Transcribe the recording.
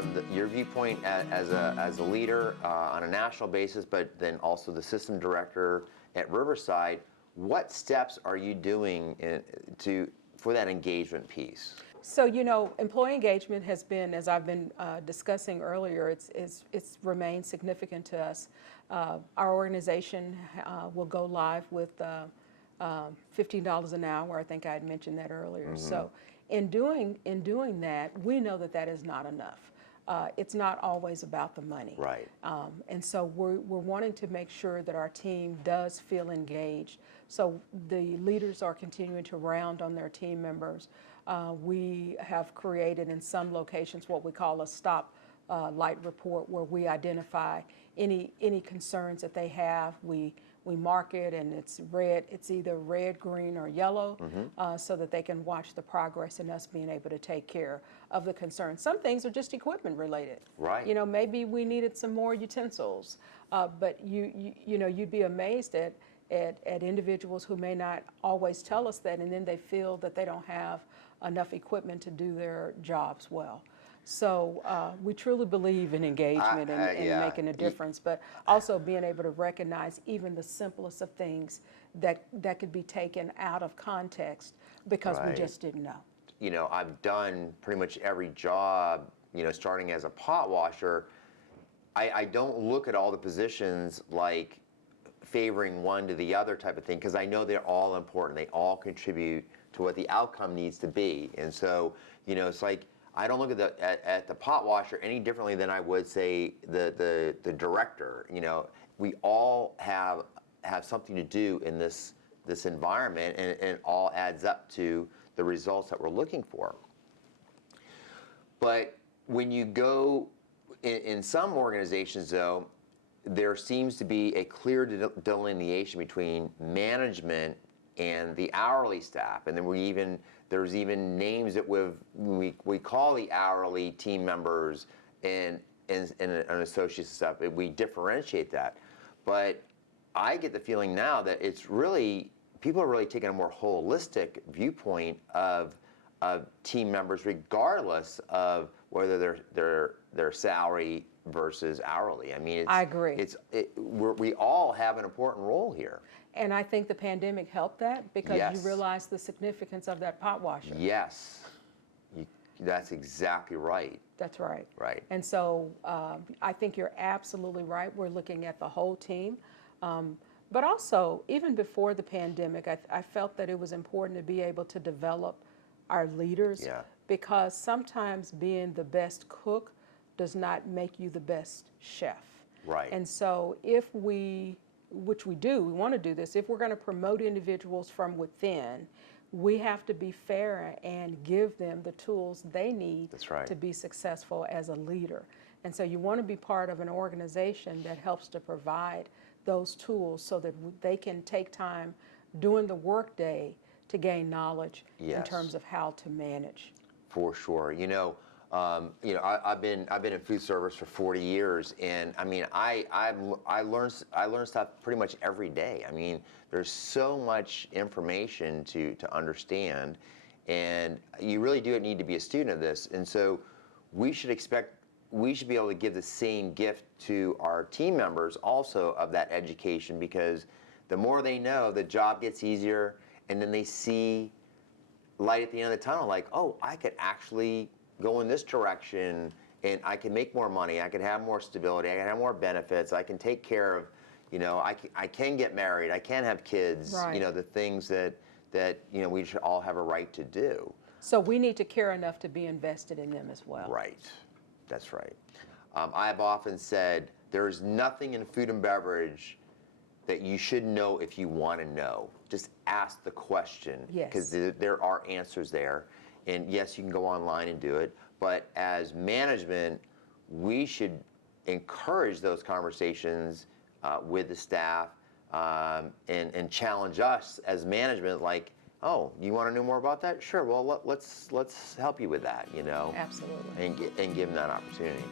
from your viewpoint as a leader on a national basis, but then also the system director at Riverside, what steps are you doing for that engagement piece? So, employee engagement has been, as I've been discussing earlier, it's remained significant to us. Our organization will go live with $15 an hour. I think I had mentioned that earlier. Mm-hmm. So, in doing that, we know that is not enough. It's not always about the money. Right. And so we're wanting to make sure that our team does feel engaged. So the leaders are continuing to round on their team members. We have created in some locations what we call a stop light report, where we identify any concerns that they have. We mark it, and it's red. It's either red, green, or yellow, mm-hmm. So that they can watch the progress in us being able to take care of the concerns. Some things are just equipment related. Right. Maybe we needed some more utensils, but you'd be amazed at individuals who may not always tell us that, and then they feel that they don't have enough equipment to do their jobs well. So we truly believe in engagement and making a difference, but also being able to recognize even the simplest of things that could be taken out of context because we just didn't know. I've done pretty much every job, starting as a pot washer. I don't look at all the positions like favoring one to the other type of thing, because I know they're all important. They all contribute to what the outcome needs to be. And so, it's like, I don't look at the pot washer any differently than I would say the director. We all have something to do in this environment, and it all adds up to the results that we're looking for. But when you go in some organizations, though, there seems to be a clear delineation between management and the hourly staff, and then there's even names that we call the hourly team members and an associate stuff. We differentiate that, but I get the feeling now that people are really taking a more holistic viewpoint of team members, regardless of whether they're salary versus hourly. I mean, I agree. We all have an important role here. And I think the pandemic helped that, because you realize the significance of that pot washer. Yes, that's exactly right. That's right. Right. And so I think you're absolutely right. We're looking at the whole team. But also, even before the pandemic, I felt that it was important to be able to develop our leaders, because sometimes being the best cook does not make you the best chef. Right. And so which we want to do this, if we're going to promote individuals from within, we have to be fair and give them the tools they need to be successful as a leader. And so you want to be part of an organization that helps to provide those tools so that they can take time during the workday to gain knowledge in terms of how to manage. For sure. I've been in food service for 40 years, and I mean, I learn stuff pretty much every day. I mean, there's so much information to understand, and you really do need to be a student of this. And so we should be able to give the same gift to our team members also of that education, because the more they know, the job gets easier, and then they see light at the end of the tunnel, like, oh, I could actually go in this direction, and I can make more money, I can have more stability, I can have more benefits, I can take care of, I can get married, I can have kids, the things that we should all have a right to do. So we need to care enough to be invested in them as well. Right, that's right. I've often said there's nothing in food and beverage that you should know if you want to know. Just ask the question, because there are answers there. And yes, you can go online and do it, but as management, we should encourage those conversations with the staff and challenge us as management, like, oh, you want to know more about that? Sure, well, let's help you with that, Absolutely. And give them that opportunity.